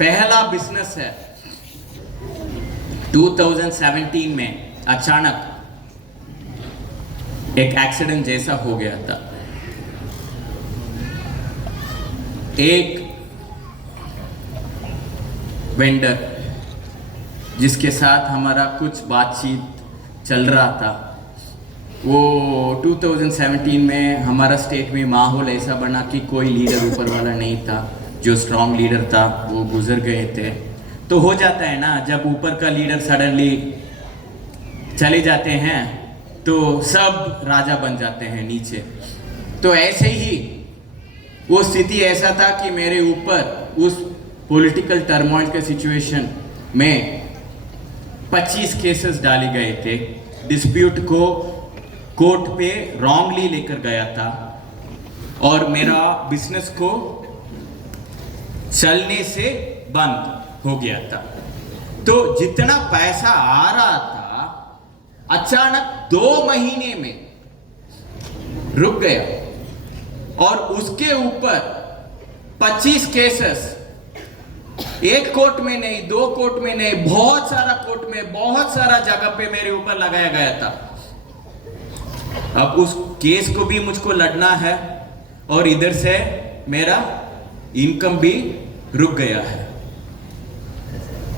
पहला बिजनेस है। 2017 में अचानक एक एक्सीडेंट जैसा हो गया था। एक वेंडर जिसके साथ हमारा कुछ बातचीत चल रहा था, वो 2017 में हमारा स्टेट में माहौल ऐसा बना कि कोई लीडर ऊपर वाला नहीं था। जो स्ट्रॉन्ग लीडर था वो गुजर गए थे। तो हो जाता है ना, जब ऊपर का लीडर सडनली चले जाते हैं तो सब राजा बन जाते हैं नीचे। तो ऐसे ही वो स्थिति ऐसा था कि मेरे ऊपर उस पॉलिटिकल टर्मोइल के सिचुएशन में 25 केसेस डाले गए थे। डिस्प्यूट को कोर्ट पे रॉन्गली लेकर गया था और मेरा बिजनेस को चलने से बंद हो गया था। तो जितना पैसा आ रहा था अचानक 2 महीने में रुक गया और उसके ऊपर 25 केसेस, एक कोर्ट में नहीं, 2 कोर्ट में नहीं, बहुत सारा कोर्ट में, बहुत सारा जगह पे मेरे ऊपर लगाया गया था। अब उस केस को भी मुझको लड़ना है और इधर से मेरा इनकम भी रुक गया है।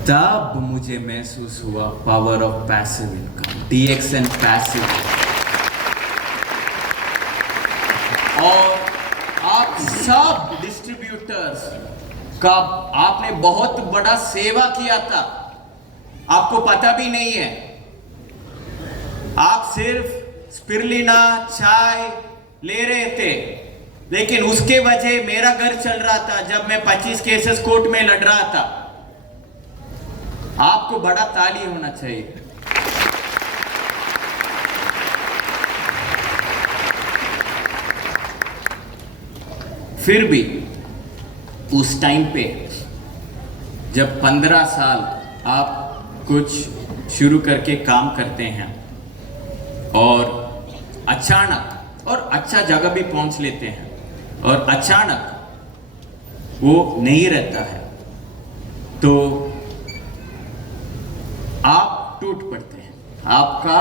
तब मुझे महसूस हुआ power of passive income, DXN passive. और आप सब डिस्ट्रीब्यूटर्स का आपने बहुत बड़ा सेवा किया था, आपको पता भी नहीं है। आप सिर्फ स्पिरुलिना चाय ले रहे थे, लेकिन उसके वजह मेरा घर चल रहा था। जब मैं 25 केसेस कोर्ट में लड़ रहा था, आपको बड़ा ताली होना चाहिए। फिर भी उस टाइम पे जब 15 साल आप कुछ शुरू करके काम करते हैं और अचानक और अच्छा जगह भी पहुंच लेते हैं और अचानक वो नहीं रहता है, तो आप टूट पड़ते हैं। आपका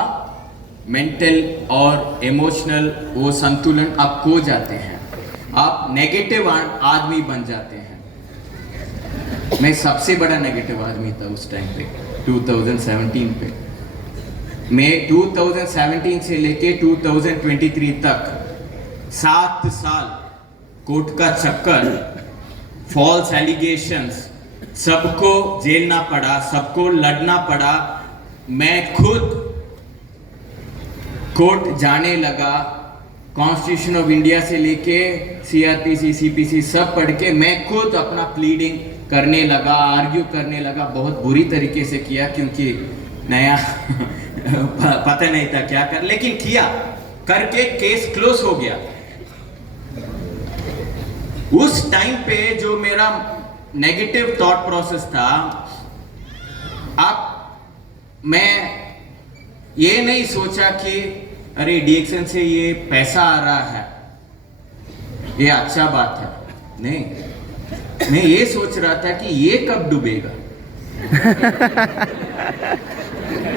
मेंटल और इमोशनल वो संतुलन आप खो जाते हैं, आप नेगेटिव आदमी बन जाते हैं। मैं सबसे बड़ा नेगेटिव आदमी था उस टाइम पे, 2017 पे। मैं 2017 से लेके 2023 तक 7 साल कोर्ट का चक्कर, फॉल्स एलिगेशंस, सबको झेलना पड़ा, सबको लड़ना पड़ा। मैं खुद कोर्ट जाने लगा, कॉन्स्टिट्यूशन ऑफ इंडिया से लेके CRPC, CPC सब पढ़ के मैं खुद अपना प्लीडिंग करने लगा, आर्ग्यू करने लगा। बहुत बुरी तरीके से किया क्योंकि नया पता नहीं था क्या कर, लेकिन किया, करके केस क्लोज हो गया। उस टाइम पे जो मेरा नेगेटिव थॉट प्रोसेस था, अब मैं ये नहीं सोचा कि अरे DXN से ये पैसा आ रहा है, ये अच्छा बात है। नहीं, मैं ये सोच रहा था कि ये कब डूबेगा।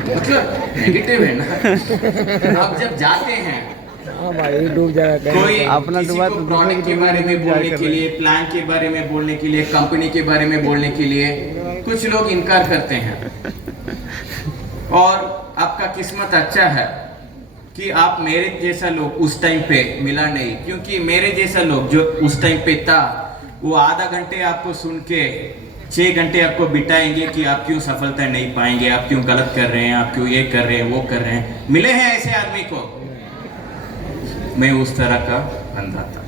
मतलब नेगेटिव है ना। आप जब जाते हैं, भाई डूब जाएगा कोई अपना किसी को प्रोडक्ट के बारे में बोलने के लिए, प्लान के बारे में बोलने के लिए, कंपनी के बारे में बोलने के लिए कुछ लोग इनकार करते हैं। और आपका किस्मत अच्छा है कि आप मेरे जैसा लोग उस टाइम पे मिला नहीं, क्योंकि मेरे जैसा लोग जो उस टाइम पे था, वो आधा घंटे आपको सुन के 6 घंटे आपको बिताएंगे कि आप क्यों सफलता नहीं पाएंगे, आप क्यों गलत कर रहे हैं, आप क्यों ये कर रहे हैं, वो कर रहे हैं। मिले हैं ऐसे आदमी को? मैं उस तरह का बंदा था।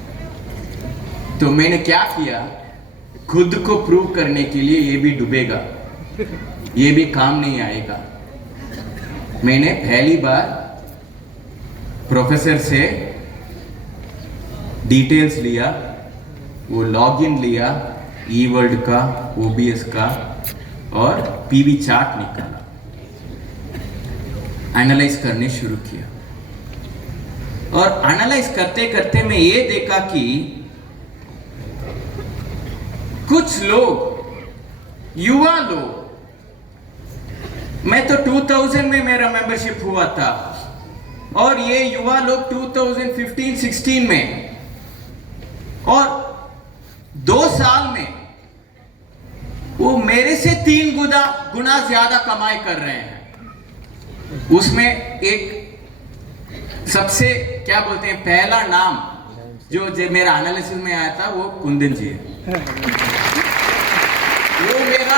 तो मैंने क्या किया, खुद को प्रूव करने के लिए ये भी डूबेगा, ये भी काम नहीं आएगा। मैंने पहली बार प्रोफेसर से डिटेल्स लिया, वो लॉगिन लिया eWorld का, OBS का, और PV चार्ट निकाला, एनालाइज करने शुरू किया। और एनालाइज करते करते मैं ये देखा कि कुछ लोग युवा लोग, मैं तो 2000 में मेरा मेंबरशिप हुआ था और ये युवा लोग 2015-16 में, और 2 साल में वो मेरे से 3 गुना ज्यादा कमाई कर रहे हैं। उसमें एक सबसे क्या बोलते हैं पहला नाम जो मेरा एनालिसिस में आया था वो कुंदन जी है। वो मेरा